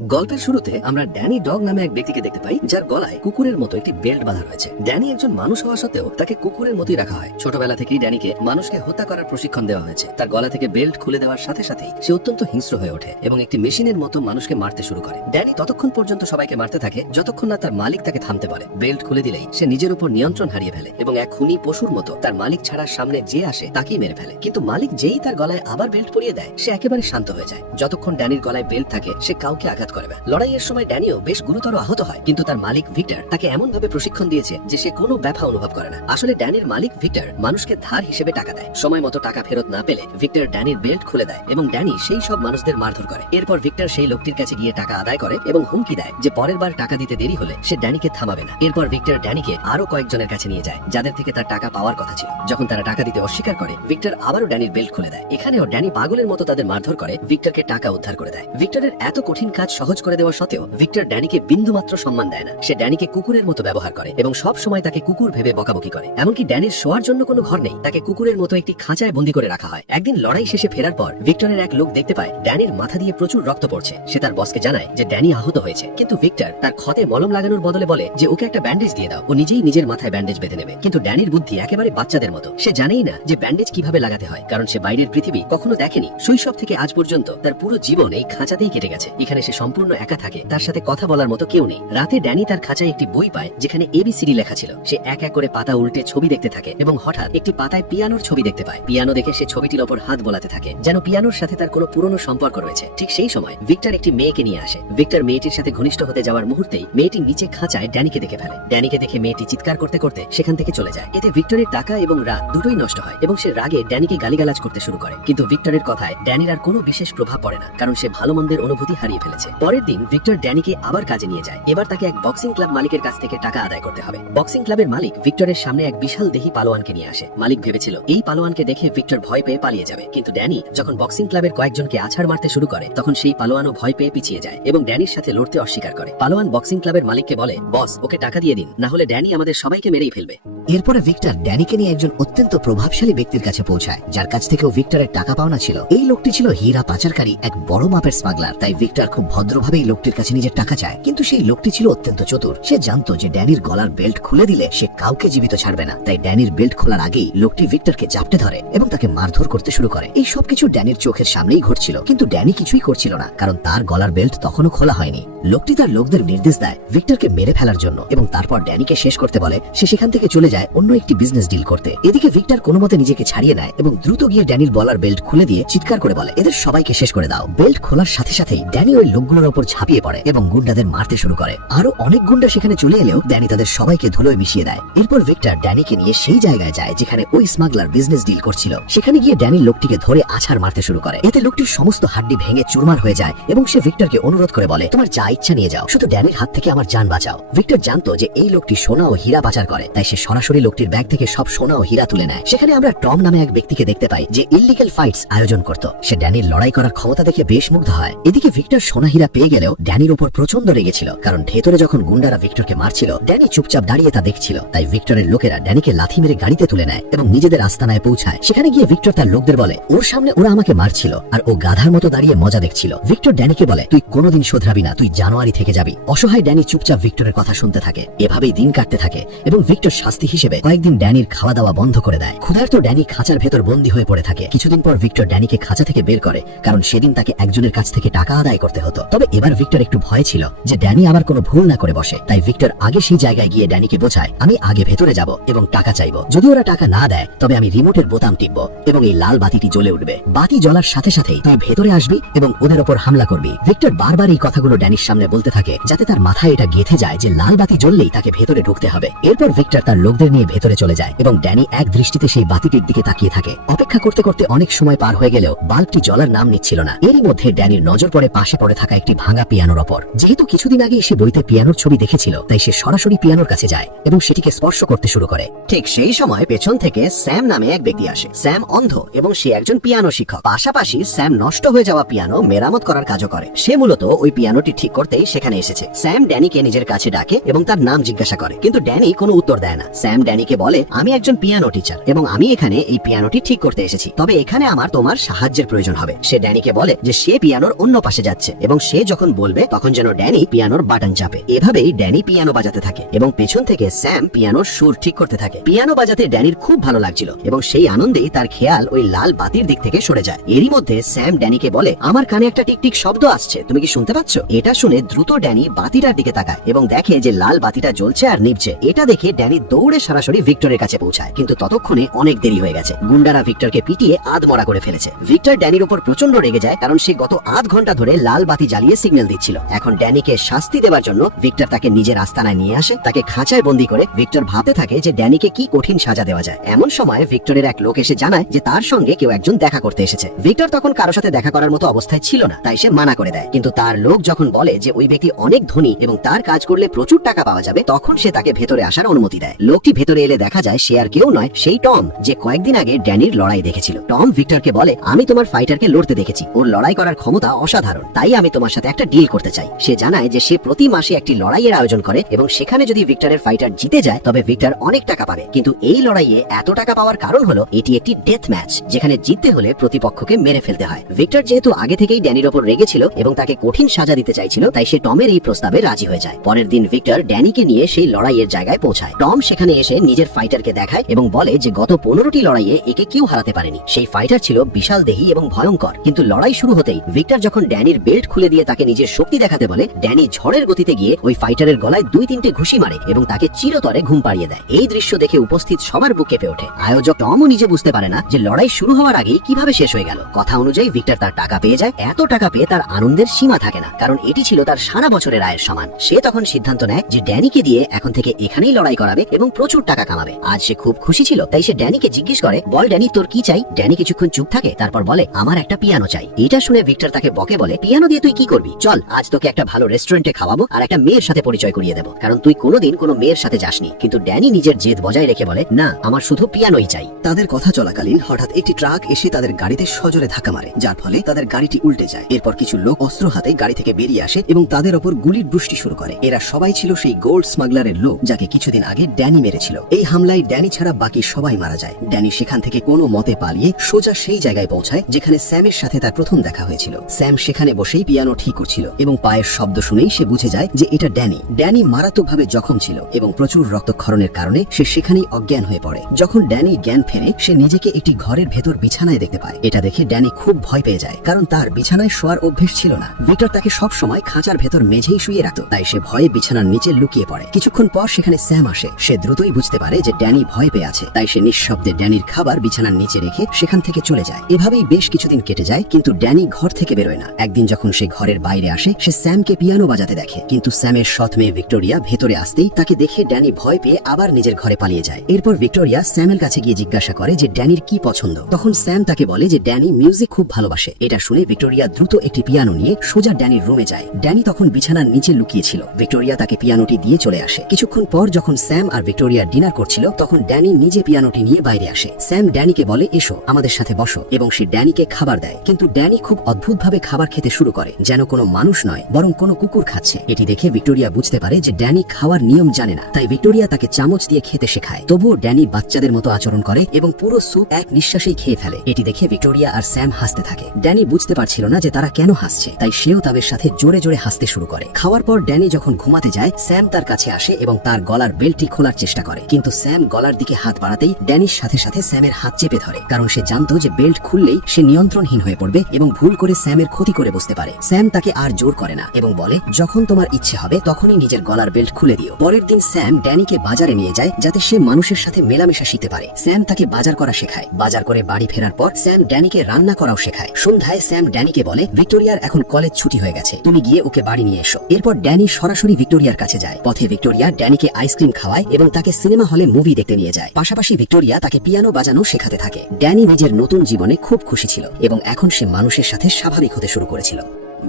গল্পের শুরুতে আমরা ড্যানি ডগ নামে এক ব্যক্তিকে দেখতে পাই, যার গলায় কুকুরের মতো একটি বেল্ট বাঁধা রয়েছে। ড্যানি একজন মানুষ হওয়া সত্ত্বেও তাকে কুকুরের মতোই রাখা হয়। ছোটবেলা থেকেই ড্যানিকে মানুষকে হত্যা করার প্রশিক্ষণ দেওয়া হয়েছে। তার গলা থেকে বেল্ট খুলে দেওয়ার সাথে সাথেই সে অত্যন্ত হিংস্র হয়ে ওঠে এবং একটি মেশিনের মতো মানুষকে মারতে শুরু করে। ড্যানি ততক্ষণ পর্যন্ত সবাইকে মারতে থাকে যতক্ষণ না তার মালিক তাকে থামতে পারে। বেল্ট খুলে দিলেই সে নিজের উপর নিয়ন্ত্রণ হারিয়ে ফেলে এবং এক খুনি পশুর মতো তার মালিক ছাড়ার সামনে যে আসে তাকেই মেরে ফেলে। কিন্তু মালিক যেই তার গলায় আবার বেল্ট পরিয়ে দেয়, সে একেবারে শান্ত হয়ে যায়। যতক্ষণ ড্যানির গলায় বেল্ট থাকে সে কাউকে আঘাত করে না। লড়াইয়ের সময় ড্যানিও বেশ গুরুতর আহত হয়, কিন্তু তার মালিক ভিক্টর তাকে এমন ভাবে প্রশিক্ষণ দিয়েছে যে সে কোনো ব্যথা অনুভব করে না। আসলে ড্যানির মালিক ভিক্টর মানুষকে ধার হিসেবে টাকা দেয়। সময় মতো টাকা ফেরত না পেলে ভিক্টর ড্যানির বেল্ট খুলে দেয় এবং ড্যানি সেই সব মানুষদের মারধর করে। এরপর ভিক্টর সেই লোকটির কাছে গিয়ে টাকা আদায় করে এবং হুমকি দেয় যে পরের বার টাকা দিতে দেরি হলে সে ড্যানিকে থামাবে না। এরপর ভিক্টর ড্যানিকে আরো কয়েকজনের কাছে নিয়ে যায় যাদের থেকে তার টাকা পাওয়ার কথা ছিল। যখন তারা টাকা দিতে অস্বীকার করে, ভিক্টর আবারও ড্যানির বেল্ট খুলে দেয়। এখানেও ড্যানি পাগলের মতো তাদের মারধর করে ভিক্টরকে টাকা উদ্ধার করে দেয়। ভিক্টরের এত কঠিন কাজ সহজ করে দেওয়া সত্ত্বেও ভিক্টর ড্যানিকে বিন্দুমাত্র সম্মান দেয় না। সে ড্যানিকে কুকুরের মতো ব্যবহার করে এবং সব সময় তাকে কুকুর ভেবে বকাবকি করে। এমনকি ড্যানির শোয়ার জন্য কোনো ঘর নেই, তাকে কুকুরের মতো একটি খাঁচায় বন্দী করে রাখা হয়। একদিন লড়াই শেষে ফেরার পর ভিক্টরের এক লোক দেখতে পায় ড্যানির মাথা দিয়ে প্রচুর রক্ত পড়ছে। সে তার বসকে জানায় যে ড্যানি আহত হয়েছে, কিন্তু ভিক্টর তার ক্ষতে মলম লাগানোর বদলে বলে যে ওকে একটা ব্যান্ডেজ দিয়ে দাও, ও নিজেই নিজের মাথায় ব্যান্ডেজ বেঁধে নেবে। কিন্তু ড্যানির বুদ্ধি একেবারে বাচ্চাদের মতো। সে জানেই না যে ব্যান্ডেজ কিভাবে লাগাতে হয়, কারণ সে বাইরের পৃথিবী কখনো দেখেনি। শৈশব থেকে আজ পর্যন্ত তার পুরো জীবন এই খাঁচাতেই কেটে গেছে। এখানে সে সম্পূর্ণ একা থাকে, তার সাথে কথা বলার মতো কেউ নেই। রাতে ড্যানি তার খাঁচায় একটি বই পায় যেখানে এবিসিডি লেখা ছিল। সে এক এক করে পাতা উল্টে ছবি দেখতে থাকে এবং হঠাৎ একটি পাতায় পিয়ানোর ছবি দেখতে পায়। পিয়ানো দেখে সে ছবিটির ওপর হাত বোলাতে থাকে, যেন পিয়ানোর সাথে তার কোনো পুরনো সম্পর্ক রয়েছে। ঠিক সেই সময় ভিক্টর একটি মেয়েকে নিয়ে আসে। ভিক্টর মেয়েটির সাথে ঘনিষ্ঠ হতে যাওয়ার মুহূর্তেই মেয়েটি নিচে খাঁচায় ড্যানিকে দেখে ফেলে। ড্যানিকে দেখে মেয়েটি চিৎকার করতে করতে সেখান থেকে চলে যায়। এতে ভিক্টরের টাকা এবং রাত দুটোই নষ্ট হয় এবং সে রাগে ড্যানিকে গালিগালাজ করতে শুরু করে। কিন্তু ভিক্টরের কথায় ড্যানির আর কোনো বিশেষ প্রভাব পড়ে না, কারণ সে ভালো মন্দের অনুভূতি হারিয়ে ফেলেছে। পরের দিন ভিক্টর ড্যানিকে আবার কাজে নিয়ে যায়। এবার তাকে এক বক্সিং ক্লাব মালিকের কাছ থেকে টাকা আদায় করতে হবে। বক্সিং ক্লাবের মালিক ভিক্টরের সামনে এক বিশাল দেহি পালোয়ানকে নিয়ে আসে। মালিক ভেবেছিল এই পালোয়ানকে দেখে ভিক্টর ভয় পেয়ে পালিয়ে যাবে, কিন্তু ড্যানি যখন বক্সিং ক্লাবের কয়েকজনকে আছাড় মারতে শুরু করে তখন সেই পালোয়ানও ভয় পেয়ে পিছিয়ে যায় এবং ড্যানির সাথে লড়তে অস্বীকার করে। পালোয়ান বক্সিং ক্লাবের মালিককে বলে, বস, ওকে টাকা দিয়ে দিন, না হলে ড্যানি আমাদের সবাইকে মেরেই ফেলবে। এরপরে ভিক্টর ড্যানিকে নিয়ে একজন অত্যন্ত প্রভাবশালী ব্যক্তির কাছে পৌঁছায়, যার কাছ থেকেও ভিক্টরের টাকা পাওনা ছিল। এই লোকটি ছিল হীরা পাচারকারী, এক বড় মাপের স্মাগলার। তাই ভিক্টর খুব ভদ্রভাবে এই লোকটির কাছে নিজের টাকা চায়, কিন্তু সেই লোকটি ছিল অত্যন্ত চতুর। সে জানতো যে ড্যানির গলার বেল্ট খুলে দিলে সে কাউকে জীবিত ছাড়বে না। তাই ড্যানির বেল্ট খোলার আগেই লোকটি ভিক্টরকে জাপটে ধরে এবং তাকে মারধর করতে শুরু করে। এই সবকিছু ড্যানির চোখের সামনেই ঘটছিল, কিন্তু ড্যানি কিছুই করছিল না, কারণ তার গলার বেল্ট তখনও খোলা হয়নি। লোকটি তার লোকদের নির্দেশ দেয় ভিক্টরকে মেরে ফেলার জন্য এবং তারপর ড্যানিকে শেষ করতে বলে। সে সেখান থেকে চলে যায় অন্য একটি বিজনেস ডিল করতে। এদিকে ভিক্টর কোনো মতে নিজেকে ছাড়িয়ে নেয় এবং দ্রুত গিয়ে ড্যানির গলার বেল্ট খুলে দিয়ে চিৎকার করে বলে, এদের সবাইকে শেষ করে দাও। বেল্ট খোলার সাথে সাথেই ড্যানি ওই লোকগুলোর উপর ঝাঁপিয়ে পড়ে এবং গুন্ডাদের মারতে শুরু করে। আরো অনেক গুন্ডা সেখানে চলে এলেও ড্যানি তাদের সবাইকে ধুলোয় মিশিয়ে দেয়। এরপর ভিক্টর ড্যানিকে নিয়ে সেই জায়গায় যায় যেখানে ওই স্মাগলার বিজনেস ডিল করছিল। সেখানে গিয়ে ড্যানির লোকটিকে ধরে আছাড় মারতে শুরু করে। এতে লোকটির সমস্ত হাড্ডি ভেঙে চুরমার হয়ে যায় এবং সে ভিক্টরকে অনুরোধ করে বলে, তোমার যা ইচ্ছা নিয়ে যাও, শুধু ড্যানির হাত থেকে আমার জান বাঁচাও। ভিক্টর জানতো যে এই লোকটি সোনা ও হীরা পাচার করে, তাই সে সরাসরি লোকটির ব্যাগ থেকে সব সোনা ও হীরা তুলে নেয়। সেখানে আমরা টম নামে এক ব্যক্তিকে দেখতে পাই যে ইল্লিগাল ফাইটস আয়োজন করত। সে ড্যানির লড়াই করার ক্ষমতা দেখে বেশ মুগ্ধ হয়। এদিকে ভিক্টর সোনা হীরা পেয়ে গেলেও ড্যানির উপর প্রচন্ড রেগেছিল, কারণ ভেতরে যখন গুন্ডারা ভিক্টরকে মারছিল ড্যানি চুপচাপ দাঁড়িয়ে তা দেখছিল। তাই ভিক্টরের লোকেরা ড্যানিকে লাথি মেরে গাড়িতে তুলে নেয় এবং নিজেদের আস্তানায় পৌঁছায়। সেখানে গিয়ে ভিক্টর তার লোকদের বলে, ওর সামনে ওরা আমাকে মারছিল আর ও গাধার মতো দাঁড়িয়ে মজা দেখছিল। ভিক্টর ড্যানিকে বলে, তুই কোনোদিন শোধরাবি না, তুই জানুয়ারি থেকে যাবি। অসহায় ড্যানি চুপচাপ ভিক্টরের কথা শুনতে থাকে। এভাবেই দিন কাটতে থাকে এবং ভিক্টর শাস্তি হিসেবে কয়েকদিন ড্যানির খাওয়া দাওয়া বন্ধ করে দেয়। ক্ষুধার্ত ড্যানি খাঁচার ভেতর বন্দী হয়ে পড়ে থাকে। কিছুদিন পর ভিক্টর ড্যানিকে খাঁচা থেকে বের করে, কারণ সেদিন তাকে একজনের কাছ থেকে টাকা আদায় করতে হতো। তবে এবার ভিক্টর একটু ভয় ছিল যে ড্যানি আবার কোনো ভুল না করে বসে। তাই ভিক্টর আগে সেই জায়গায় গিয়ে ড্যানিকে বোঝায়, আমি আগে ভেতরে যাব এবং টাকা চাইবো। যদি ওরা টাকা না দেয় তবে আমি রিমোটের বোতাম টিপবো এবং এই লাল বাতিটি জ্বলে উঠবে। বাতি জ্বলার সাথে সাথেই তুই ভেতরে আসবি এবং ওদের ওপর হামলা করবি। ভিক্টর বারবার এই কথাগুলো ড্যানির সামনে বলতে থাকে যাতে তার মাথায় এটা গেঁথে যায় যে লাল বাতি জ্বললেই তাকে ভেতরে ঢুকতে হবে। এরপর ভিক্টর তার লোকদের নিয়ে ভেতরে চলে যায় এবং ড্যানি এক দৃষ্টিতে সেই বাতিটির দিকে তাকিয়ে থাকে। অপেক্ষা করতে করতে অনেক সময় পার হয়ে গেলেও বাল্বটি জ্বলার নাম নিচ্ছিল না। এরই মধ্যে ড্যানির নজর পড়ে পাশে পড়ে থাকা একটি ভাঙা পিয়ানোর ওপর। যেহেতু কিছুদিন আগেই সে বইতে পিয়ানোর ছবি দেখেছিল, তাই সে সরাসরি পিয়ানোর কাছে যায় এবং সেটিকে স্পর্শ করতে শুরু করে। ঠিক সেই সময় পেছন থেকে স্যাম নামে এক ব্যক্তি আসে। স্যাম অন্ধ এবং সে একজন পিয়ানো শিক্ষক। পাশাপাশি স্যাম নষ্ট হয়ে যাওয়া পিয়ানো মেরামত করার কাজও করে। সে মূলত ওই পিয়ানোটি ঠিক করতেই সেখানে এসেছে। স্যাম ড্যানিকে নিজের কাছে ডাকে এবং তার নাম জিজ্ঞাসা করে, কিন্তু ড্যানি কোনো উত্তর দেয় না। স্যাম ড্যানিকে বলে, আমি একজন পিয়ানো টিচার এবং আমি এখানে এই পিয়ানোটি ঠিক করতে এসেছি, তবে এখানে আমার তোমার সাহায্যের প্রয়োজন হবে। সে ড্যানিকে বলে যে সে পিয়ানোর অন্য পাশে যাচ্ছে এবং সে যখন বলবে তখন যেন ড্যানি পিয়ানোর বাটন চাপে। এভাবেই ড্যানি পিয়ানো বাজাতে থাকে এবং পেছন থেকে স্যাম পিয়ানোর সুর ঠিক করতে থাকে। পিয়ানো বাজাতে ড্যানির খুব ভালো লাগছিল এবং সেই আনন্দেই তার খেয়াল ওই লাল বাতির দিক থেকে সরে যায়। এরই মধ্যে স্যাম ড্যানিকে বলে, আমার কানে একটা টিকটিক শব্দ আসছে, তুমি কি শুনতে পাচ্ছ? এটা শুনে দ্রুত ড্যানি বাতিটার দিকে তাকায় এবং দেখে যে লাল বাতিটা জ্বলছে আর নিভছে। এটা দেখে ড্যানি দৌড়ে সরাসরি ভিক্টরের কাছে পৌঁছায়, কিন্তু ততক্ষণে অনেক দেরি হয়ে গেছে। গুন্ডারা ভিক্টরকে পিটিয়ে আধমরা করে ফেলেছে। ভিক্টর ড্যানির উপর প্রচন্ড রেগে যায়, কারণ সে গত আধ ঘন্টা ধরে লাল বাতি জ্বালিয়ে সিগন্যাল দিচ্ছিল। এখন ড্যানিকে শাস্তি দেওয়ার জন্য ভিক্টর তাকে নিজের আস্তানায় নিয়ে আসে। তাকে খাঁচায় বন্দি করে ভিক্টর ভাবতে থাকে যে ড্যানিকে কি কঠিন সাজা দেওয়া যায়। এমন সময় ভিক্টরের এক লোক এসে জানায় যে তার সঙ্গে কেউ একজন দেখা করতে এসেছে। ভিক্টর তখন কারোর সাথে দেখা করার মতো অবস্থায় ছিল না, তাই সে মানা করে দেয়। কিন্তু তার লোক যখন বলে যে ওই ব্যক্তি অনেক ধনী এবং তার কাজ করলে প্রচুর টাকা পাওয়া যাবে, তখন সে তাকে ভেতরে আসার অনুমতি দেয়। লোকটি ভেতরে এলে দেখা যায় সে আর কেউ নয়, সেই টম, যে কয়েকদিন আগে ড্যানির লড়াই দেখেছিল। টম ভিক্টরকে বলে, আমি তোমার ফাইটারকে লড়তে দেখেছি, ওর লড়াই করার ক্ষমতা অসাধারণ, তাই আমি তোমার সাথে একটা ডিল করতে চাই। সে জানায় যে সে প্রতি মাসে একটি লড়াইয়ের আয়োজন করে এবং সেখানে যদি ভিক্টরের ফাইটার জিতে যায় তবে ভিক্টর অনেক টাকা পাবে। কিন্তু এই লড়াইয়ে এত টাকা পাওয়ার কারণ হলো এটি একটি ডেথ ম্যাচ, যেখানে জিততে হলে প্রতিপক্ষকে মেরে ফেলতে হয়। ভিক্টর যেহেতু আগে থেকেই ড্যানির ওপর রেগেছিল এবং তাকে কঠিন সাজা দিতে চাইছিল, তাই সে টমের এই প্রস্তাবে রাজি হয়ে যায়। পরের দিন ভিক্টর ড্যানিকে নিয়ে সেই লড়াইয়ের জায়গায় পৌঁছায়। টম সেখানে এসে নিজের ফাইটারকে দেখায় এবং বলে যে গত 15টি লড়াইয়ে একে কেউ হারাতে পারেনি। সেই ফাইটার ছিল বিশাল দেহী এবং ভয়ঙ্কর। কিন্তু লড়াই শুরু হতেই ভিক্টর যখন ড্যানির বেল্ট খুলে দিয়ে তাকে নিজের শক্তি দেখাতে বলে, ড্যানি ঝড়ের গতিতে গিয়ে ওই ফাইটারের গলায় 2-3টে ঘুষি মারে এবং তাকে চিরতরে ঘুম পাড়িয়ে দেয়। এই দৃশ্য দেখে উপস্থিত সবার বুক কেঁপে ওঠে। আয়োজক টমও নিজে বুঝতে পারে না যে লড়াই শুরু হওয়ার আগেই কিভাবে শেষ হয়ে গেল। কথা অনুযায়ী ভিক্টর তার টাকা পেয়ে যায়। এত টাকা পেয়ে তার আনন্দের সীমা থাকে না, কারণ এটি ছিল তার সারা বছরের আয়ের সমান। সে তখন সিদ্ধান্ত নেয় যে ড্যানিকে দিয়ে এখন থেকে এখানেই লড়াই করাবে এবং প্রচুর টাকা কামাবে। আজ সে খুব খুশি ছিল, তাই সে ড্যানিকে জিজ্ঞেস করে, বল ড্যানি, তোর কি চাই? ড্যানি কিছুক্ষণ চুপ থাকে, তারপর বলে, আমার একটা পিয়ানো চাই। এটা শুনে ভিক্টর তাকে বকে বলে, পিয়ানো দিয়ে তুই কি করবি? চল, আজ তোকে একটা ভালো রেস্টুরেন্টে খাওয়াবো আর একটা মেয়ের সাথে পরিচয় করিয়ে দেবো, কারণ তুই কোনোদিন কোনো মেয়ের সাথে যাসনি। কিন্তু ড্যানি নিজের জেদ বজায় রেখে বলে, না, আমার শুধু পিয়ানোই চাই। তাদের কথা চলাকালীন হঠাৎ একটি ট্রাক এসে তাদের গাড়িতে সজোরে ধাক্কা মারে, যার ফলে তাদের গাড়িটি উল্টে যায়। এরপর কিছু লোক অস্ত্র হাতে গাড়ি থেকে বেরিয়ে আসে এবং তাদের ওপর গুলির বৃষ্টি শুরু করে। এরা সবাই ছিল সেই গোল্ড স্মাগলারের লোক যাকে কিছুদিন আগে ড্যানি মেরেছিল। এই হামলায় ড্যানি ছাড়া বাকি সবাই মারা যায়। ড্যানি সেখান থেকে কোনো মতে পালিয়ে সোজা সেই জায়গায় পৌঁছায় যেখানে স্যামের সাথে তার প্রথম দেখা হয়েছিল। স্যাম সেখানে বসেই পিয়ানো ঠিক করছিল এবং পায়ের শব্দ শুনেই সে বুঝে যায় যে এটা ড্যানি। ড্যানি মারাত্মকভাবে জখম ছিল এবং প্রচুর রক্তক্ষরণের কারণে সে সেখানেই অজ্ঞান হয়ে পড়ে। যখন ড্যানি জ্ঞান ফেরে, সে নিজেকে একটি ঘরের ভেতর বিছানায় দেখতে পায়। এটা দেখে ড্যানি খুব ভয় পেয়ে যায়, কারণ তার বিছানায় শোয়ার অভ্যেস ছিল না। ভিক্টর তাকে সব সময় খাঁচার ভেতর মেঝেই শুয়ে রাখত, তাই সে ভয়ে বিছানার নিচে লুকিয়ে পড়ে। কিছুক্ষণ পর সেখানে স্যাম আসে। সে দ্রুতই বুঝতে পারে যে ড্যানি ভয় পেয়ে আছে, তাই সে নিঃশব্দে ড্যানির খাবার বিছানার নিচে রেখে সেখান থেকে চলে যায়। এভাবেই বেশ কিছুদিন কেটে যায়, কিন্তু ড্যানি ঘর থেকে বেরোয় না। একদিন যখন সে ঘরের বাইরে আসে, সে স্যামকে পিয়ানো বাজাতে দেখে, কিন্তু স্যামের সৎ মেয়ে ভিক্টোরিয়া ভেতরে আসতেই তাকে দেখে ড্যানি ভয় পেয়ে আবার নিজের ঘরে পালিয়ে যায়। এরপর ভিক্টোরিয়া স্যামের কাছে গিয়ে জিজ্ঞাসা করে যে ড্যানির কি পছন্দ। তখন স্যাম তাকে বলে যে ড্যানি মিউজিক খুব ভালোবাসে। এটা শুনে ভিক্টোরিয়া দ্রুত একটি পিয়ানো নিয়ে সোজা ড্যানির রুমে যায়। ড্যানি তখন বিছানার নিচে লুকিয়ে ছিল। ভিক্টোরিয়া তাকে পিয়ানোটি দিয়ে চলে আসে। কিছুক্ষণ পর যখন স্যাম আর ভিক্টোরিয়া ডিনার করছিল, তখন ড্যানি নিজে পিয়ানোটি নিয়ে বাইরে আসে। স্যাম ড্যানিকে বলে, এসো আমাদের সাথে বসো, এবং সে ড্যানিকে খাবার দেয়। কিন্তু ড্যানি খুব অদ্ভুতভাবে খাবার খেতে শুরু করে, যেন কোনো মানুষ নয় বরং কোনো কুকুর খাচ্ছে। এটি দেখে ভিক্টোরিয়া বুঝতে পারে যে ড্যানি খাওয়ার নিয়ম জানে না, তাই ভিক্টোরিয়া তাকে চামচ দিয়ে খেতে শেখায়। তবুও ড্যানি বাচ্চাদের মতো আচরণ করে এবং পুরো স্যুপ এক নিঃশ্বাসেই খেয়ে ফেলে। এটি দেখে ভিক্টোরিয়া আর স্যাম হাসতে থাকে। ড্যানি বুঝতে পারছিল না যে তারা কেন হাসছে, তাই সেও তাদের সাথে জোরে জোরে হাসতে শুরু করে। খাওয়ার পর ড্যানি যখন ঘুমাতে যায়, স্যাম তার কাছে আসে এবং তার গলার বেল্টটি খোলার চেষ্টা করে, কিন্তু স্যাম গলার দিকে হাত বাড়াতেই ড্যানির সাথে সাথে স্যামের হাত চেপে ধরে, কারণ সে জানতো যে বেল্ট খুললেই সে নিয়ন্ত্রণহীন হয়ে পড়বে এবং ভুল করে স্যামের ক্ষতি করে বসতে পারে। স্যাম তাকে আর জোর করে না এবং বলে, যখন তোমার ইচ্ছে হবে তখনই নিজের গলার বেল্ট খুলে দিও। পরের দিন স্যাম ড্যানিকে বাজারে নিয়ে যায় যাতে সে মানুষের সাথে মেলামেশা শিখতে পারে। স্যাম তাকে বাজার করা শেখায়। বাজার করে বাড়ি ফেরার পর স্যাম ড্যানিকে রান্না করাও শেখায়। সন্ধ্যায় স্যাম ড্যানিকে বলে, ভিক্টোরিয়ার এখন কলেজ ছুটি হয়ে গেছে, তুমি গিয়ে ওকে বাড়ি নিয়ে এসো। এরপর ড্যানি সরাসরি ভিক্টোরিয়ার কাছে যায়। পথে ভিক্টোরিয়া ড্যানিকে আইসক্রিম খাওয়ায় এবং তাকে সিনেমা হলে মুভি দেখতে নিয়ে যায়। পাশাপাশি ভিক্টোরিয়া তাকে পিয়ানো বাজানো শেখাতে থাকে। ড্যানি নিজের নতুন জীবনে খুব খুশি ছিল এবং এখন সে মানুষের সাথে স্বাভাবিক হতে শুরু করেছিল।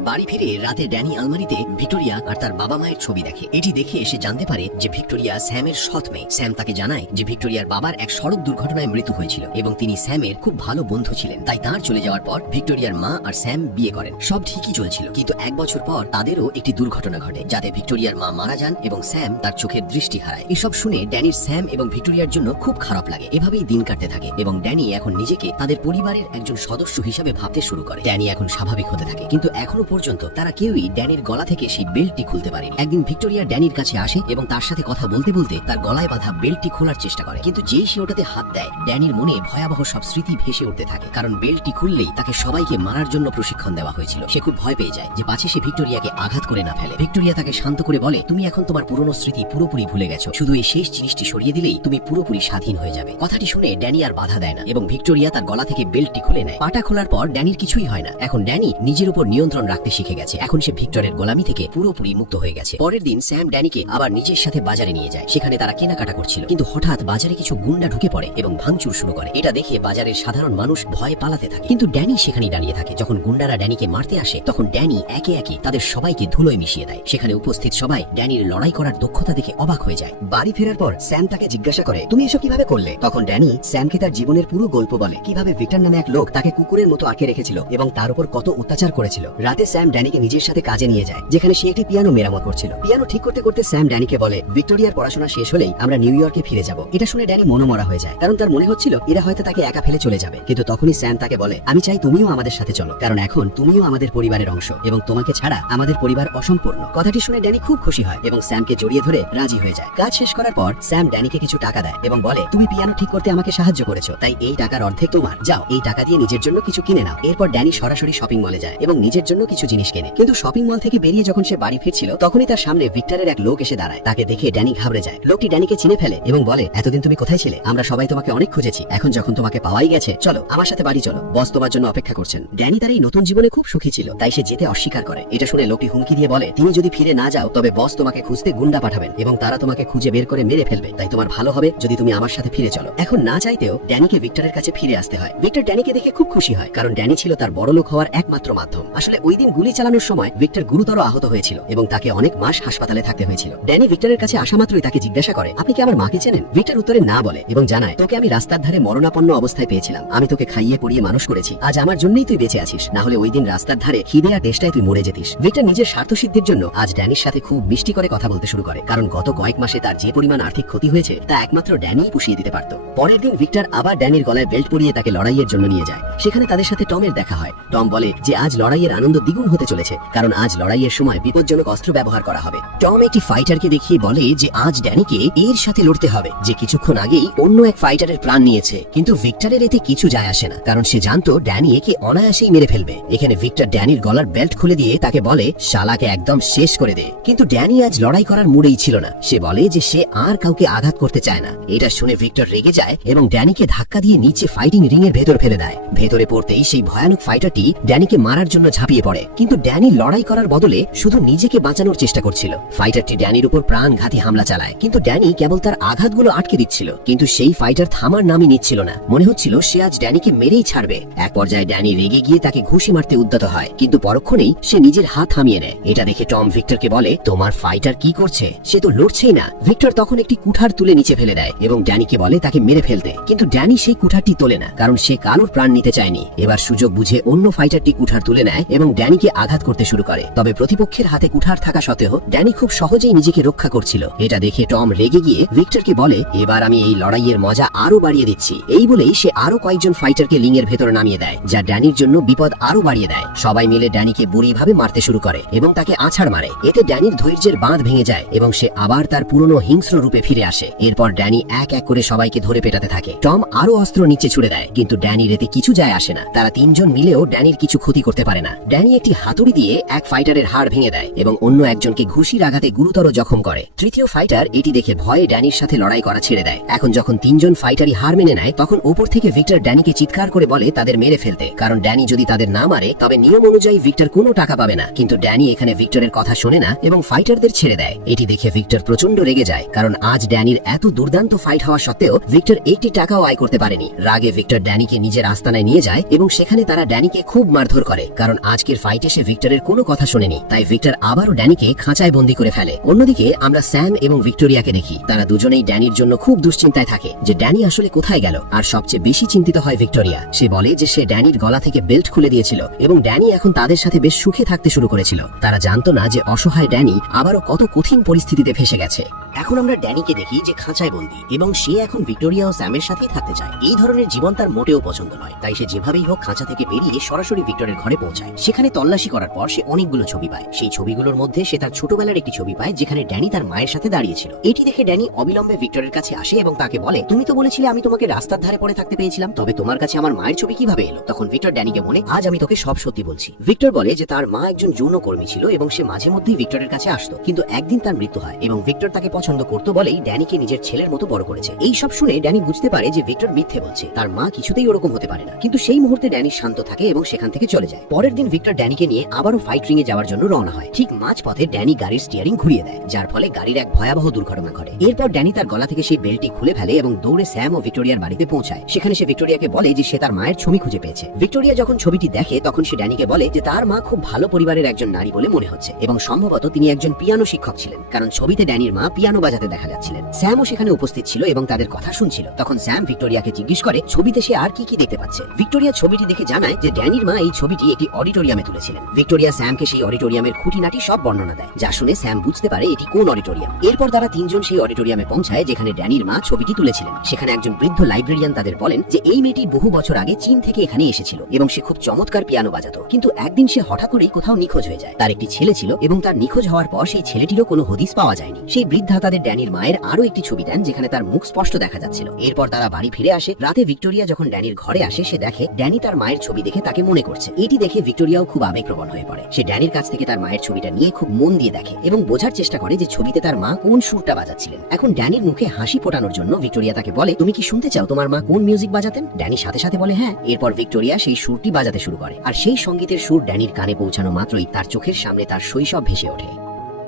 বাড়ি ফিরে রাতে ড্যানি আলমারিতে ভিক্টোরিয়া আর তার বাবা মায়ের ছবি দেখে। এটি দেখে এসে জানতে পারে যে ভিক্টোরিয়া স্যামের সৎ মেয়ে। স্যাম তাকে জানায় যে ভিক্টোরিয়ার বাবার এক সড়ক দুর্ঘটনায় মৃত্যু হয়েছিল এবং তিনি স্যামের খুব ভালো বন্ধু ছিলেন। তাই তার চলে যাওয়ার পর ভিক্টোরিয়ার মা আর স্যাম বিয়ে করেন। সব ঠিকই চলছিল, কিন্তু 1 বছর পর তাদেরও একটি দুর্ঘটনা ঘটে, যাতে ভিক্টোরিয়ার মা মারা যান এবং স্যাম তার চোখের দৃষ্টি হারায়। এসব শুনে ড্যানির স্যাম এবং ভিক্টোরিয়ার জন্য খুব খারাপ লাগে। এভাবেই দিন কাটতে থাকে এবং ড্যানি এখন নিজেকে তাদের পরিবারের একজন সদস্য হিসেবে ভাবতে শুরু করে। ড্যানি এখন স্বাভাবিক হতে থাকে, কিন্তু এখনো এখনো পর্যন্ত তারা কেউই ড্যানির গলা থেকে সেই বেল্টটি খুলতে পারেনি। একদিন ভিক্টোরিয়া ড্যানির কাছে আসে এবং তার সাথে কথা বলতে বলতে তার গলায় বাঁধা বেল্টটি খোলার চেষ্টা করে, কিন্তু যেই সে ওটাতে হাত দেয় ড্যানির মনে ভয়াবহ সব স্মৃতি ভেসে উঠতে থাকে, কারণ বেল্টটি খুললেই তাকে সবাইকে মারার জন্য প্রশিক্ষণ দেওয়া হয়েছিল। সে খুব ভয় পেয়ে যায় যে পাছে সে ভিক্টোরিয়াকে আঘাত করে না ফেলে। ভিক্টোরিয়া তাকে শান্ত করে বলে, তুমি এখন তোমার পুরনো স্মৃতি পুরোপুরি ভুলে গেছো, শুধু এই শেষ জিনিসটি সরিয়ে দিলেই তুমি পুরোপুরি স্বাধীন হয়ে যাবে। কথাটি শুনে ড্যানি আর বাধা দেয় না এবং ভিক্টোরিয়া তার গলা থেকে বেল্টটি খুলে নেয়। পাটা খোলার পর ড্যানির কিছুই হয় না। এখন ড্যানি নিজের উপর নিয়ন্ত্রণ রাখতে শিখে গেছে। এখন সে ভিক্টরের গোলামি থেকে পুরোপুরি মুক্ত হয়ে গেছে। পরের দিন স্যাম ড্যানিকে আবার নিজের সাথে বাজারে নিয়ে যায়। সেখানে তারা কেনাকাটা করছিল, কিন্তু হঠাৎ বাজারে কিছু গুন্ডা ঢুকে পড়ে এবং ভাঙচুর শুরু করে। এটা দেখে বাজারের সাধারণ মানুষ ভয়ে পালাতে থাকে, কিন্তু ড্যানি সেখানেই দাঁড়িয়ে থাকে। যখন গুন্ডারা ড্যানিকে মারতে আসে তখন ড্যানি একে একে তাদের সবাইকে ধুলোয় মিশিয়ে দেয়। সেখানে উপস্থিত সবাই ড্যানির লড়াই করার দক্ষতা দেখে অবাক হয়ে যায়। বাড়ি ফেরার পর স্যাম তাকে জিজ্ঞাসা করে, তুমি এসব কিভাবে করলে? তখন ড্যানি স্যামকে তার জীবনের পুরো গল্প বলে, কিভাবে ভিক্টর নামে এক লোক তাকে কুকুরের মতো আটকে রেখেছিল এবং তার উপর কত অত্যাচার করেছিল। রাতে স্যাম ড্যানিকে নিজের সাথে কাজে নিয়ে যায়, যেখানে সে একটি পিয়ানো মেরামত করছিল। পিয়ানো ঠিক করতে করতে স্যাম ড্যানিকে বলে, ভিক্টোরিয়ার পড়াশোনা শেষ হলেই আমরা নিউ ইয়র্কে ফিরে যাব। এটা শুনে ড্যানি মনোমরা হয়ে যায়, কারণ তার মনে হচ্ছিল এরা হয়তো তাকে একা ফেলে চলে যাবে। কিন্তু তখনই স্যাম তাকে বলে, আমি চাই তুমিও আমাদের সাথে চলো, কারণ এখন তুমিও আমাদের পরিবারের অংশ এবং তোমাকে ছাড়া আমাদের পরিবার অসম্পূর্ণ। কথাটি শুনে ড্যানি খুব খুশি হয় এবং স্যামকে জড়িয়ে ধরে রাজি হয়ে যায়। কাজ শেষ করার পর স্যাম ড্যানিকে কিছু টাকা দেয় এবং বলে, তুমি পিয়ানো ঠিক করতে আমাকে সাহায্য করেছো, তাই এই টাকার অর্ধেক তোমার, যাও এই টাকা দিয়ে নিজের জন্য কিছু কিনে নাও। এরপর ড্যানি সরাসরি শপিং মলে যায় এবং নিজের জন্য কিছু জিনিস কেনে। কিন্তু শপিং মল থেকে বেরিয়ে যখন সে বাড়ি ফিরছিল তখনই তার সামনে ভিক্টরের এক লোক এসে দাঁড়ায়। তাকে দেখে ড্যানি ঘাবড়ে যায়। লোকটি ড্যানিকে চিনে ফেলে এবং বলে, এতদিন তুমি কোথায় ছিলে? আমরা সবাই তোমাকে অনেক খুঁজেছি, এখন যখন তোমাকে পাওয়াই গেছে চলো আমার সাথে বাড়ি চলো, বস তোমার জন্য অপেক্ষা করছেন। ড্যানি তার এই নতুন জীবনে খুব সুখী ছিল, তাই সে যেতে অস্বীকার করে। এটা শুনে লোকটি হুমকি দিয়ে বলে, তুমি যদি ফিরে না যাও তবে বস তোমাকে খুঁজতে গুন্ডা পাঠাবেন এবং তারা তোমাকে খুঁজে বের করে মেরে ফেলবে, তাই তোমার ভালো হবে যদি তুমি আমার সাথে ফিরে চলো। এখন না চাইতেও ড্যানিকে ভিক্টরের কাছে ফিরে আসতে হয়। ভিক্টর ড্যানিকে দেখে খুব খুশি হয়, কারণ ড্যানি ছিল তার বড়লোক হওয়ার একমাত্র মাধ্যম। আসলে ওই দিন গুলি চালানোর সময় ভিক্টর গুরুতর আহত হয়েছিল এবং তাকে অনেক মাস হাসপাতালে থাকতে হয়েছিল। ড্যানি ভিক্টরের কাছে আসা মাত্রই তাকে জিজ্ঞাসা করে, আপনি কি আমার মাকে চেনেন? ভিক্টর উত্তরে না বলে এবং জানায়, তোকে আমি রাস্তার ধারে মরণাপন্ন অবস্থায় পেয়েছিলাম, আমি তোকে খাইয়ে পড়িয়ে মানুষ করেছি, আজ আমার জন্যই তুই বেঁচে আছিস, না হলে ওই দিন রাস্তার ধারে খিদে আর তেষ্টায় তুই মরে যেতিস। ভিক্টর নিজের স্বার্থ সিদ্ধির জন্য আজ ড্যানির সাথে খুব মিষ্টি করে কথা বলতে শুরু করে, কারণ গত কয়েক মাসে তার যে পরিমাণ আর্থিক ক্ষতি হয়েছে তা একমাত্র ড্যানি পুষিয়ে দিতে পারত। পরের দিন ভিক্টর আবার ড্যানির গলায় বেল্ট পরিয়ে তাকে লড়াইয়ের জন্য নিয়ে যায়। সেখানে তাদের সাথে টমের দেখা হয়। টম বলে যে আজ লড়াইয়ের আনন্দ দ্বিগুণ হতে চলেছে, কারণ আজ লড়াইয়ের সময় বিপজ্জনক অস্ত্র ব্যবহার করা হবে। টম একটি ফাইটারকে দেখিয়ে বলে যে আজ ড্যানিকে এর সাথে লড়তে হবে, যে কিছুক্ষণ আগেই অন্য এক ফাইটারের প্রাণ নিয়েছে। কিন্তু ভিক্টরের এতে কিছু যায় আসে না, কারণ সে জানতো ড্যানি একে অনায়াসেই মেরে ফেলবে। এখানে ভিক্টর ড্যানির গলার বেল্ট খুলে দিয়ে তাকে বলে, শালাকে একদম শেষ করে দে। কিন্তু ড্যানি আজ লড়াই করার মুডেই ছিল না। সে বলে যে সে আর কাউকে আঘাত করতে চায় না। এটা শুনে ভিক্টর রেগে যায় এবং ড্যানিকে ধাক্কা দিয়ে নিচে ফাইটিং রিং এর ভেতর ফেলে দেয়। ভেতরে পড়তেই সেই ভয়ানক ফাইটারটি ড্যানিকে মারার জন্য ঝাঁপিয়ে পড়ে, কিন্তু ড্যানি লড়াই করার বদলে শুধু নিজেকে বাঁচানোর চেষ্টা করছিল। ফাইটারটি ড্যানির উপর প্রাণঘাতী হামলা চালায়, কিন্তু ড্যানি কেবল তার আঘাতগুলো আটকে দিচ্ছিল। কিন্তু সেই ফাইটার থামার নামই নিচ্ছিল না। মনে হচ্ছিল সে আজ ড্যানিকে মেরেই ছাড়বে। এক পর্যায়ে ড্যানি রেগে গিয়ে তাকে ঘুষি মারতে উদ্যত হয়, কিন্তু পরক্ষণেই সে নিজের হাত থামিয়ে নেয়। এটা দেখে টম ভিক্টরকে বলে, তোমার ফাইটার কি করছে? সে তো লড়ছেই না। ভিক্টর তখন একটি কুঠার তুলে নিচে ফেলে দেয় এবং ড্যানিকে বলে তাকে মেরে ফেলতে, কিন্তু ড্যানি সেই কুঠারটি তোলে না, কারণ সে কারোর প্রাণ নিতে চায়নি। এবার সুযোগ বুঝে অন্য ফাইটারটি কুঠার তুলে নেয় এবং ড্যানিকে আঘাত করতে শুরু করে। তবে প্রতিপক্ষের হাতে কুঠার থাকা সত্ত্বেও ড্যানি খুব সহজেই নিজেকে রক্ষা করছিল। এটা দেখে টম রেগে গিয়ে ভিক্টরকে বলে, এবার আমি এই লড়াইয়ের মজা আরো বাড়িয়ে দিচ্ছি। এই বলেই সে আরো কয়েকজন ফাইটারকে লিং এর ভেতরে নামিয়ে দেয়, যা ড্যানির জন্য বিপদ আরো বাড়িয়ে দেয়। সবাই মিলে ড্যানিকে বুড়িভাবে মারতে শুরু করে এবং তাকে আছাড় মারে। এতে ড্যানির ধৈর্যের বাঁধ ভেঙে যায় এবং সে আবার তার পুরনো হিংস্র রূপে ফিরে আসে। এরপর ড্যানি এক এক করে সবাইকে ধরে পেটাতে থাকে। টম আরো অস্ত্র নিচে ছুড়ে দেয়, কিন্তু ড্যানির এতে কিছু যায় আসে না। তারা তিনজন মিলেও ড্যানির কিছু ক্ষতি করতে পারে না। ড্যানি একটি হাতুড়ি দিয়ে এক ফাইটারের হাড় ভেঙে দেয় এবং অন্য একজনকে ঘুষির আঘাতে গুরুতর জখম করে। তৃতীয় ফাইটার এটি দেখে ভয়ে ড্যানির সাথে লড়াই করা ছেড়ে দেয়। এখন যখন তিনজন ফাইটারই হার মেনে নেয় তখন উপর থেকে ভিক্টর ড্যানিকে চিৎকার করে বলে তাদের মেরে ফেলতে, কারণ ড্যানি যদি তাদের না মারে তবে নিয়ম অনুযায়ী ভিক্টর কোনো টাকা পাবে না। কিন্তু ড্যানি এখানে ভিক্টরের কথা শোনে না এবং ফাইটারদের ছেড়ে দেয়। এটি দেখে ভিক্টর প্রচন্ড রেগে যায়, কারণ আজ ড্যানির এত দুর্দান্ত ফাইট হওয়া সত্ত্বেও ভিক্টর একটি টাকাও আয় করতে পারেনি। রাগে ভিক্টর ড্যানিকে নিজের আস্তানায় নিয়ে যায় এবং সেখানে তারা ড্যানিকে খুব মারধর করে, কারণ আজকের ফাইটে সে ভিক্টরের কোনো কথা শোনেনি। তাই ভিক্টর আবারও ড্যানিকে খাঁচায় বন্দী করে ফেলে। অন্যদিকে আমরা স্যাম এবং ভিক্টোরিয়াকে দেখি। তারা দুজনেই ড্যানির জন্য খুব দুশ্চিন্তায় থাকে যে ড্যানি আসলে কোথায় গেল। আর সবচেয়ে বেশি চিন্তিত হয় ভিক্টোরিয়া। সে বলে যে সে ড্যানির গলা থেকে বেল্ট খুলে দিয়েছিল এবং ড্যানি এখন তাদের সাথে বেশ সুখে থাকতে শুরু করেছিল। তারা জানতো না যে অসহায় ড্যানি আবারও কত কঠিন পরিস্থিতিতে ফেসে গেছে। এখন আমরা ড্যানিকে দেখি যে খাঁচায় বন্দি এবং সে এখন ভিক্টোরিয়া ও স্যামের সাথেই থাকতে চায়। এই ধরনের জীবন তার মোটেও পছন্দ নয়, তাই সে যেভাবেই হোক খাঁচা থেকে বেরিয়ে সরাসরি ভিক্টরের ঘরে পৌঁছায়। সেখানে তল্লাশি করার পর সে অনেকগুলো ছবি পায়। সেই ছবিগুলোর মধ্যে সে তার ছোটবেলার একটি ছবি পায় যেখানে ড্যানি তার মায়ের সাথে দাঁড়িয়েছিল। এটি দেখে ড্যানি অবিলম্বে ভিক্টরের কাছে আসে এবং তাকে বলে, তুমি তো বলেছিলে আমি তোমাকে রাস্তার ধারে পড়ে থাকতে পেয়েছিলাম, তবে তোমার কাছে আমার মায়ের ছবি কিভাবে এলো? তখন ভিক্টর ড্যানিকে বলে, আজ আমি তোকে সব সত্যি বলছি। ভিক্টর বলে যে তার মা একজন যৌনকর্মী ছিল এবং সে মাঝে মধ্যেই ভিক্টরের কাছে আসতো, কিন্তু একদিন তার মৃত্যু হয় এবং ভিক্টর তাকে পছন্দ করতো বলেই ড্যানিকে নিজের ছেলের মতো বড় করেছে। এই সব শুনে ড্যানি বুঝতে পারে যে ভিক্টর মিথ্যে বলছে, তার মা কিছুতেই ওরকম হতে পারে না। কিন্তু সেই মুহূর্তে ড্যানি শান্ত থাকে এবং সেখান থেকে চলে যায়। পরের দিন ভিক্টর ড্যানিকে নিয়ে আবারও ফাইট রিং এ যাওয়ার জন্য রওনা হয়। ঠিক মাঝপথে ড্যানি গাড়ির স্টিয়ারিং ঘুরিয়ে দেয়, যার ফলে গাড়ির এক ভয়াবহ দুর্ঘটনা ঘটে। এরপর ড্যানি তার গলা থেকে সেই বেল্টটি খুলে ফেলে এবং দৌড়ে স্যাম ও ভিক্টোরিয়ার বাড়িতে পৌঁছায়। সেখানে সে ভিক্টোরিয়াকে বলে যে সে তার মায়ের ছবি খুঁজে পেয়েছে। ভিক্টোরিয়া যখন ছবিটি দেখে তখন সে ড্যানিকে বলে যে তার মা খুব ভালো পরিবারের একজন নারী বলে মনে হচ্ছে এবং সম্ভবত তিনি একজন পিয়ানো শিক্ষক ছিলেন, কারণ ছবিতে ড্যানির মা পিয়ানো বাজাতে দেখা যাচ্ছিলেন। স্যামও সেখানে উপস্থিত ছিল এবং তাদের কথা শুনছিল। তখন স্যাম ভিক্টোরিয়াকে জিজ্ঞেস করে ছবিতে সে আর কি কি দেখতে পাচ্ছে। ভিক্টোরিয়া ছবিটি দেখে জানায় যে ড্যানির মা এই ছবিটি একটি অডিটোরিয়ামে তুলেছিলেন। ভিক্টোরিয়া স্যামকে সেই অডিটোরিয়ামের খুঁটিনাটি সব বর্ণনা দেয়, যা শুনে স্যাম বুঝতে পারে এটি কোন অডিটোরিয়াম। এরপর তারা তিনজন সেই অডিটোরিয়ামে পৌঁছায় যেখানে ড্যানির মা ছবিটি তুলেছিলেন। সেখানে একজন বৃদ্ধ লাইব্রেরিয়ান তাদের বলেন যে এই মেয়েটি বহু বছর আগে চীন থেকে এখানে এসেছিল এবং সে খুব চমৎকার পিয়ানো বাজাতো, কিন্তু একদিন সে হঠাৎ করেই কোথাও নিখোঁজ হয়ে যায়। তার একটি ছেলে ছিল এবং তার নিখোঁজ হওয়ার পর সেই ছেলেটিরও কোনো হদিস পাওয়া যায়নি। সেই বৃদ্ধা তাদের ড্যানির মায়ের আরো একটি ছবি দেন যেখানে তার মুখ স্পষ্ট দেখা যাচ্ছিল। এরপর তারা বাড়ি ফিরে আসে। রাতে ভিক্টোরিয়া যখন ড্যানির ঘরে আসে সে দেখে ড্যানি তার মায়ের ছবি দেখে তাকে মনে করছে। এটি দেখে ভিক্টোরিয়াও খুব আবেগপ্রবণ হয়ে পড়ে। সে ড্যানির কাছ থেকে তার মায়ের ছবিটা নিয়ে খুব মন দিয়ে দেখে এবং বোঝার চেষ্টা করে যে ছবিতে তার মা কোন সুরটা বাজাচ্ছিলেন। এখন ড্যানির মুখে হাসি ফোটানোর জন্য ভিক্টোরিয়া তাকে বলে, তুমি কি শুনতে চাও তোমার মা কোন মিউজিক বাজাতেন? ড্যানি সাথে সাথে বলে হ্যাঁ। এরপর ভিক্টোরিয়া সেই সুরটি বাজাতে শুরু করে আর সেই সঙ্গীতের সুর ড্যানির কানে পৌঁছানো মাত্রই তার চোখের সামনে তার শৈশব ভেসে ওঠে।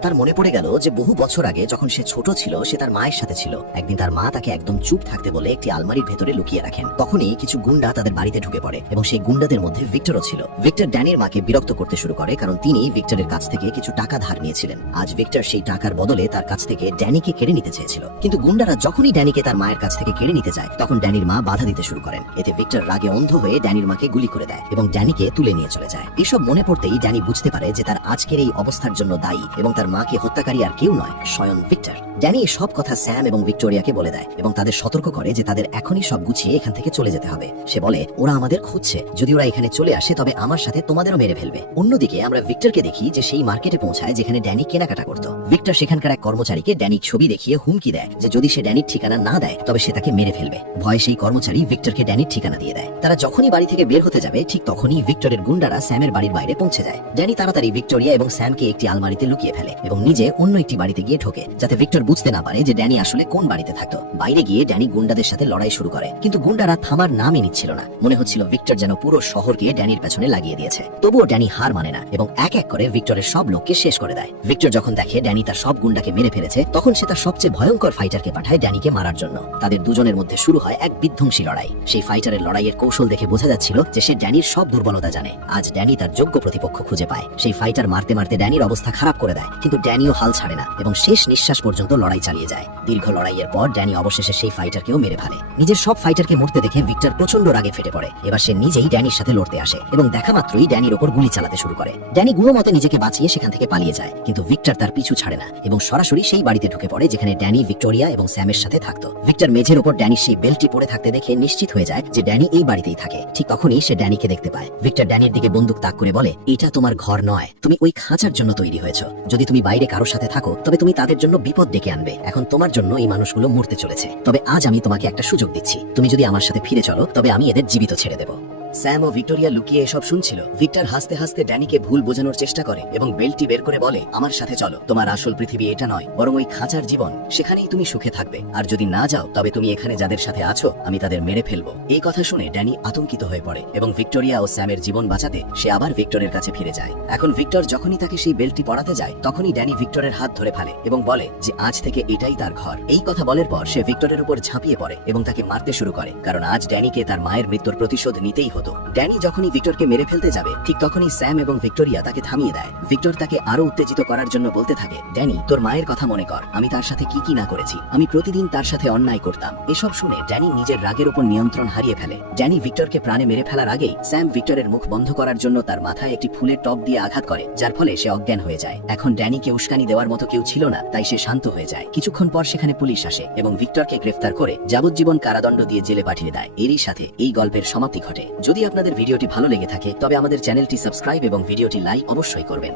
তার মনে পড়ে গেল যে বহু বছর আগে যখন সে ছোট ছিল সে তার মায়ের সাথে ছিল। একদিন তার মা তাকে একদম চুপ থাকতে বলে একটি আলমারির ভেতরে লুকিয়ে রাখেন। তখনই কিছু গুন্ডা তাদের বাড়িতে ঢুকে পড়ে এবং সেই গুন্ডাদের মধ্যে ভিক্টরও ছিল। ভিক্টর ড্যানির মাকে বিরক্ত করতে শুরু করে কারণ তিনি ভিক্টরের কাছ থেকে কিছু টাকা ধার নিয়েছিলেন। আজ ভিক্টর সেই টাকার বদলে তার কাছ থেকে ড্যানিকে কেড়ে নিতে চেয়েছিল, কিন্তু গুন্ডারা যখনই ড্যানিকে তার মায়ের কাছ থেকে কেড়ে নিতে যায় তখন ড্যানির মা বাধা দিতে শুরু করেন। এতে ভিক্টর রাগে অন্ধ হয়ে ড্যানির মাকে গুলি করে দেয় এবং ড্যানিকে তুলে নিয়ে চলে যায়। এসব মনে পড়তেই ড্যানি বুঝতে পারে যে তার আজকের এই অবস্থার জন্য দায়ী এবং তার মাকে হত্যাকারী আর কেউ নয়, স্বয়ং ভিক্টর। ড্যানি সব কথা স্যাম এবং ভিক্টোরিয়াকে বলে দেয় এবং তাদের সতর্ক করে যে তাদের এখনই সব গুছিয়ে এখান থেকে চলে যেতে হবে। সে বলে ওরা আমাদের খুঁজছে, যদি ওরা এখানে চলে আসে তবে আমার সাথে তোমাদেরও মেরে ফেলবে। অন্যদিকে আমরা ভিক্টরকে দেখি যে সেই মার্কেটে পৌঁছায় যেখানে ড্যানি কেনাকাটা করত। ভিক্টর সেখানকার এক কর্মচারীকে ড্যানির ছবি দেখিয়ে হুমকি দেয় যে যদি সে ড্যানির ঠিকানা না দেয় তবে সে তাকে মেরে ফেলবে। ভয়ে সেই কর্মচারী ভিক্টরকে ড্যানির ঠিকানা দিয়ে দেয়। তারা যখনই বাড়ি থেকে বের হতে যাবে ঠিক তখনই ভিক্টরের গুন্ডারা স্যামের বাড়ির বাইরে পৌঁছে যায়। ড্যানি তাড়াতাড়ি ভিক্টোরিয়া এবং স্যামকে একটি আলমারিতে লুকিয়ে ফেলে এবং নিজে অন্য একটি বাড়িতে গিয়ে ঢোকে যাতে ভিক্টর বুঝতে না পারে যে ড্যানি আসলে কোন বাড়িতে থাকতো। বাইরে গিয়ে ড্যানি গুন্ডাদের সাথে লড়াই শুরু করে, কিন্তু গুন্ডারা থামার নামই নিচ্ছিল না। মনে হচ্ছিল ভিক্টর যেন পুরো শহরকে ড্যানির পেছনে লাগিয়ে দিয়েছে। তবুও ড্যানি হার মানে না এবং এক এক করে ভিক্টরের সব লোককে শেষ করে দেয়। ভিক্টর যখন দেখে ড্যানি তার সব গুন্ডাকে মেরে ফেলেছে তখন সে তার সবচেয়ে ভয়ঙ্কর ফাইটারকে পাঠায় ড্যানিকে মারার জন্য। তাদের দুজনের মধ্যে শুরু হয় এক বিধ্বংসী লড়াই। সেই ফাইটারের লড়াইয়ের কৌশল দেখে বোঝা যাচ্ছিল যে সে ড্যানির সব দুর্বলতা জানে। আজ ড্যানি তার যোগ্য প্রতিপক্ষ খুঁজে পায়। সেই ফাইটার মারতে মারতে ড্যানির অবস্থা খারাপ করে দেয়, কিন্তু ড্যানিও হাল ছাড়ে না এবং শেষ নিঃশ্বাস পর্যন্ত লড়াই চালিয়ে যায়। দীর্ঘ লড়াইয়ের পর ড্যানি অবশেষে সেই ফাইটারকেও মেরে ফেলে। নিজের সব ফাইটারকে মরতে দেখে ভিক্টর প্রচন্ড রাগে ফেটে পড়ে। এবার সে নিজেই ড্যানির সাথে লড়তে আসে এবং দেখা মাত্রই ড্যানির ওপর গুলি চালাতে শুরু করে। ড্যানি গুণমতে নিজেকে বাঁচিয়ে সেখান থেকে পালিয়ে যায়, কিন্তু ভিক্টর তার পিছু ছাড়ে না এবং সরাসরি সেই বাড়িতে ঢুকে পড়ে যেখানে ড্যানি ভিক্টোরিয়া এবং স্যামের সাথে থাকতো। ভিক্টর মেঝের ওপর ড্যানির সেই বেল্টটি পড়ে থাকতে দেখে নিশ্চিত হয়ে যায় যে ড্যানি এই বাড়িতেই থাকে। ঠিক তখনই সে ড্যানিকে দেখতে পায়। ভিক্টর ড্যানির দিকে বন্দুক তাক করে বলে, এটা তোমার ঘর নয়, তুমি ওই খাঁচার জন্য তৈরি হয়েছো। যদি তুমি বাইরে কারোর সাথে থাকো তবে তুমি তাদের জন্য বিপদ ডেকে আনবে। এখন তোমার জন্য এই মানুষগুলো মরতে চলেছে, তবে আজ আমি তোমাকে একটা সুযোগ দিচ্ছি। তুমি যদি আমার সাথে ফিরে চলো তবে আমি এদের জীবিত ছেড়ে দেবো। স্যাম ও ভিক্টোরিয়া লুকিয়ে এসব শুনছিল। ভিক্টর হাসতে হাসতে ড্যানিকে ভুল বোঝানোর চেষ্টা করে এবং বেল্টটি বের করে বলে, আমার সাথে চলো, তোমার আসল পৃথিবী এটা নয় বরং ওই খাঁচার জীবন, সেখানেই তুমি সুখে থাকবে। আর যদি না যাও তবে তুমি এখানে যাদের সাথে আছো আমি তাদের মেরে ফেলবো। এই কথা শুনে ড্যানি আতঙ্কিত হয়ে পড়ে এবং ভিক্টোরিয়া ও স্যামের জীবন বাঁচাতে সে আবার ভিক্টরের কাছে ফিরে যায়। এখন ভিক্টর যখনই তাকে সেই বেল্টটি পরাতে যায় তখনই ড্যানি ভিক্টরের হাত ধরে ফেলে এবং বলে যে আজ থেকে এটাই তার ঘর। এই কথা বলার পর সে ভিক্টরের উপর ঝাঁপিয়ে পড়ে এবং তাকে মারতে শুরু করে, কারণ আজ ড্যানিকে তার মায়ের মৃত্যুর প্রতিশোধ নিতেই হতো। হতো। ড্যানি যখনই ভিক্টরকে মেরে ফেলতে যাবে ঠিক তখনই স্যাম এবং ভিক্টোরিয়া তাকে থামিয়ে দেয়। ভিক্টর তাকে আরো উত্তেজিত করার জন্য বলতে থাকে, ড্যানি, তোর মায়ের কথা মনে কর, আমি তার সাথে কি কি না করেছি। আমি প্রতিদিন তার সাথে অন্যায় করতাম। এসব শুনে ড্যানি নিজের রাগের উপর নিয়ন্ত্রণ হারিয়ে ফেলে। ড্যানি ভিক্টরকে প্রাণে মেরে ফেলার আগেই স্যাম ভিক্টরের মুখ বন্ধ করার জন্য তার মাথায় একটি ফুলের টব দিয়ে আঘাত করে, যার ফলে সে অজ্ঞান হয়ে যায়। এখন ড্যানিকে উস্কানি দেওয়ার মতো কেউ ছিল না, তাই সে শান্ত হয়ে যায়। কিছুক্ষণ পর সেখানে পুলিশ আসে এবং ভিক্টরকে গ্রেফতার করে যাবজ্জীবন কারাদণ্ড দিয়ে জেলে পাঠিয়ে দেয়। এরই সাথে এই গল্পের সমাপ্তি ঘটে। যদি আপনাদের ভিডিওটি ভালো লেগে থাকে তবে আমাদের চ্যানেলটি সাবস্ক্রাইব এবং ভিডিওটি লাইক অবশ্যই করবেন।